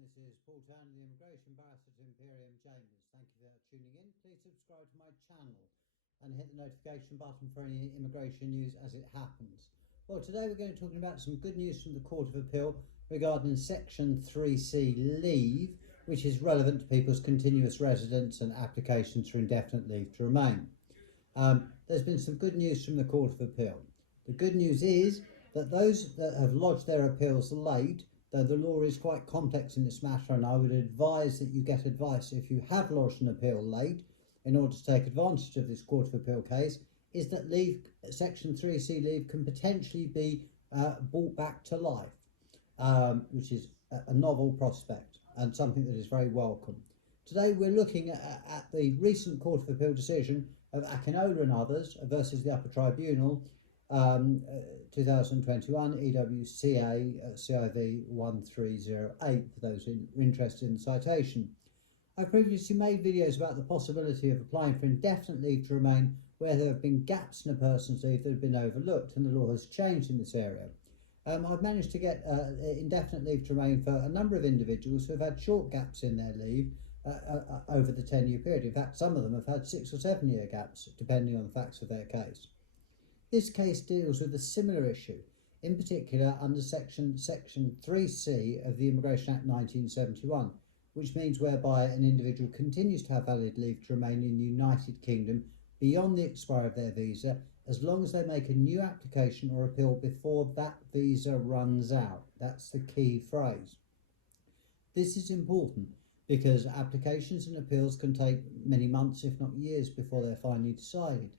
This is Paul Turner, the Immigration Barrister at Imperium Chambers. Thank you for tuning in. Please subscribe to my channel and hit the notification button for any immigration news as it happens. Well, today we're going to be talking about some good news from the Court of Appeal regarding Section 3C leave, which is relevant to people's continuous residence and applications for indefinite leave to remain. There's been some good news from the Court of Appeal. The good news is that those that have lodged their appeals late, though the law is quite complex in this matter, and I would advise that you get advice if you have lodged an appeal late in order to take advantage of this Court of Appeal case, is that Section 3C leave can potentially be brought back to life, which is a novel prospect and something that is very welcome. Today we're looking at the recent Court of Appeal decision of Akinola and others versus the Upper Tribunal, 2021 EWCA Civ 1308 for those interested in the citation. I've previously made videos about the possibility of applying for indefinite leave to remain where there have been gaps in a person's leave that have been overlooked, and the law has changed in this area. I've managed to get indefinite leave to remain for a number of individuals who have had short gaps in their leave over the 10-year period. In fact, some of them have had 6 or 7 year gaps, depending on the facts of their case. This case deals with a similar issue, in particular under Section 3C of the Immigration Act 1971, which means whereby an individual continues to have valid leave to remain in the United Kingdom beyond the expiry of their visa, as long as they make a new application or appeal before that visa runs out. That's the key phrase. This is important because applications and appeals can take many months, if not years, before they're finally decided.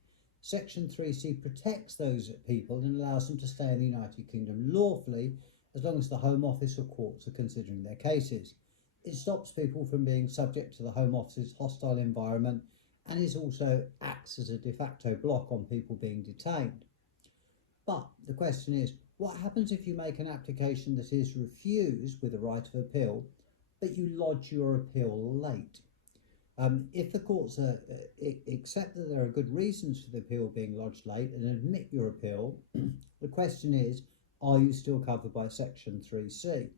Section 3C protects those people and allows them to stay in the United Kingdom lawfully as long as the Home Office or courts are considering their cases. It stops people from being subject to the Home Office's hostile environment and is also acts as a de facto block on people being detained. But the question is, what happens if you make an application that is refused with a right of appeal, but you lodge your appeal late? If the courts accept that there are good reasons for the appeal being lodged late and admit your appeal, the question is, are you still covered by Section 3C?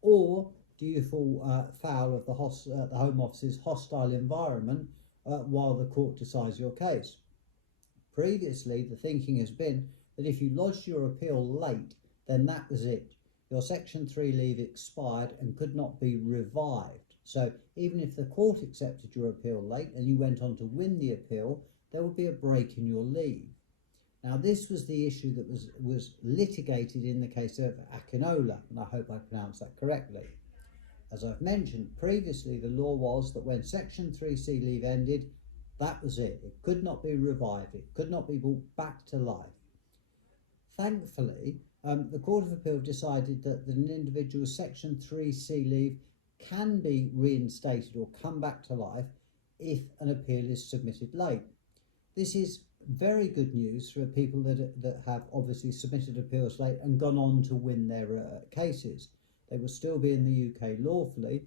Or do you fall foul of the Home Office's hostile environment while the court decides your case? Previously, the thinking has been that if you lodged your appeal late, then that was it. Your Section 3 leave expired and could not be revived. So even if the court accepted your appeal late and you went on to win the appeal, there would be a break in your leave. Now, this was the issue that was litigated in the case of Akinola, and I hope I pronounced that correctly. As I've mentioned previously, the law was that when Section 3C leave ended, that was it. It could not be revived. It could not be brought back to life. Thankfully, the Court of Appeal decided that an individual's Section 3C leave can be reinstated or come back to life if an appeal is submitted late. This is very good news for people that have obviously submitted appeals late and gone on to win their cases. They will still be in the UK lawfully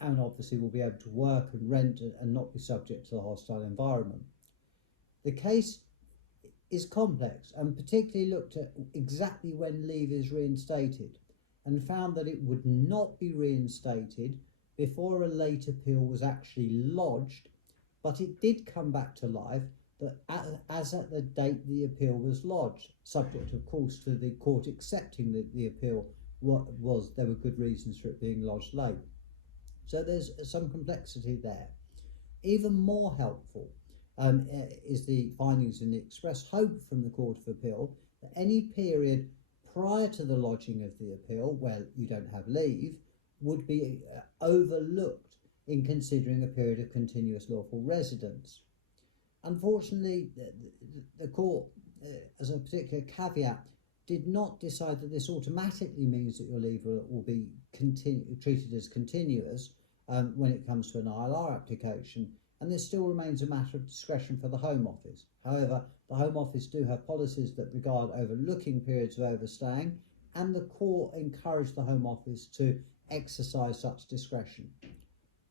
and obviously will be able to work and rent and not be subject to the hostile environment. The case is complex and particularly looked at exactly when leave is reinstated, and found that it would not be reinstated before a late appeal was actually lodged, but it did come back to life as at the date the appeal was lodged, subject of course to the court accepting that the appeal there were good reasons for it being lodged late. So there's some complexity there. Even more helpful is the findings in the express hope from the Court of Appeal that any period prior to the lodging of the appeal, where you don't have leave, would be overlooked in considering a period of continuous lawful residence. Unfortunately, the court, as a particular caveat, did not decide that this automatically means that your leave will be treated as continuous when it comes to an ILR application, and this still remains a matter of discretion for the Home Office. However, the Home Office do have policies that regard overlooking periods of overstaying, and the court encouraged the Home Office to exercise such discretion.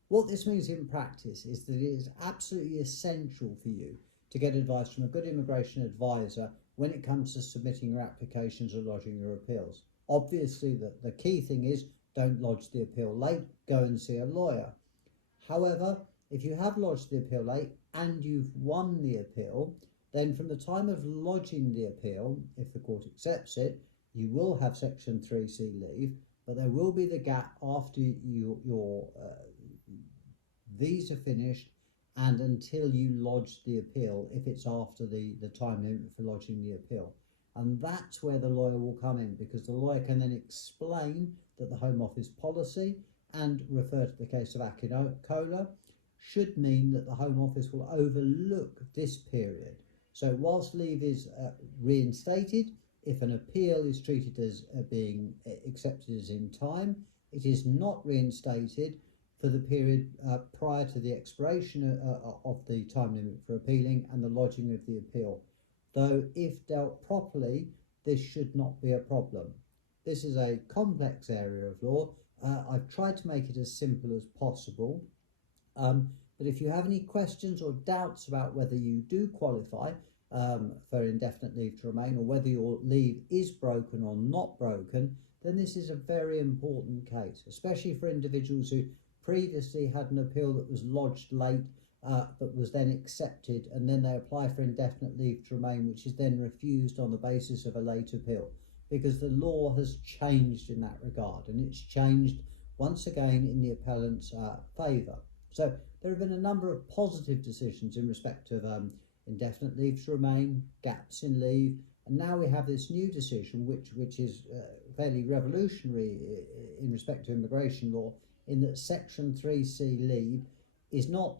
What this means in practice is that it is absolutely essential for you to get advice from a good immigration advisor when it comes to submitting your applications or lodging your appeals. Obviously, the key thing is Don't lodge the appeal late, go and see a lawyer. However, if you have lodged the appeal late and you've won the appeal, then from the time of lodging the appeal, if the court accepts it, you will have Section 3C leave, but there will be the gap after your visa finished and until you lodge the appeal, if it's after the time limit for lodging the appeal. And that's where the lawyer will come in, because the lawyer can then explain that the Home Office policy, and refer to the case of Akinola, should mean that the Home Office will overlook this period. So whilst leave is reinstated, if an appeal is treated as being accepted as in time, it is not reinstated for the period prior to the expiration of the time limit for appealing and the lodging of the appeal. Though if dealt properly, this should not be a problem. This is a complex area of law. I've tried to make it as simple as possible. But if you have any questions or doubts about whether you do qualify for indefinite leave to remain, or whether your leave is broken or not broken, then this is a very important case, especially for individuals who previously had an appeal that was lodged late but was then accepted, and then they apply for indefinite leave to remain, which is then refused on the basis of a late appeal, because the law has changed in that regard, and it's changed once again in the appellant's favour. So there have been a number of positive decisions in respect of indefinite leave to remain, gaps in leave, and now we have this new decision which is fairly revolutionary in respect to immigration law, in that Section 3C leave is not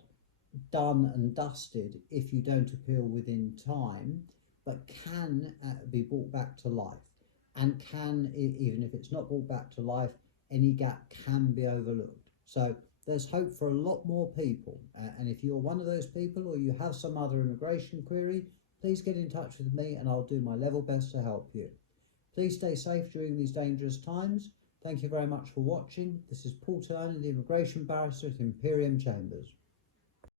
done and dusted if you don't appeal within time, but can be brought back to life, and can, even if it's not brought back to life, any gap can be overlooked. So there's hope for a lot more people, and if you're one of those people, or you have some other immigration query, please get in touch with me and I'll do my level best to help you. Please stay safe during these dangerous times. Thank you very much for watching. This is Paul Turner, the immigration barrister at Imperium Chambers.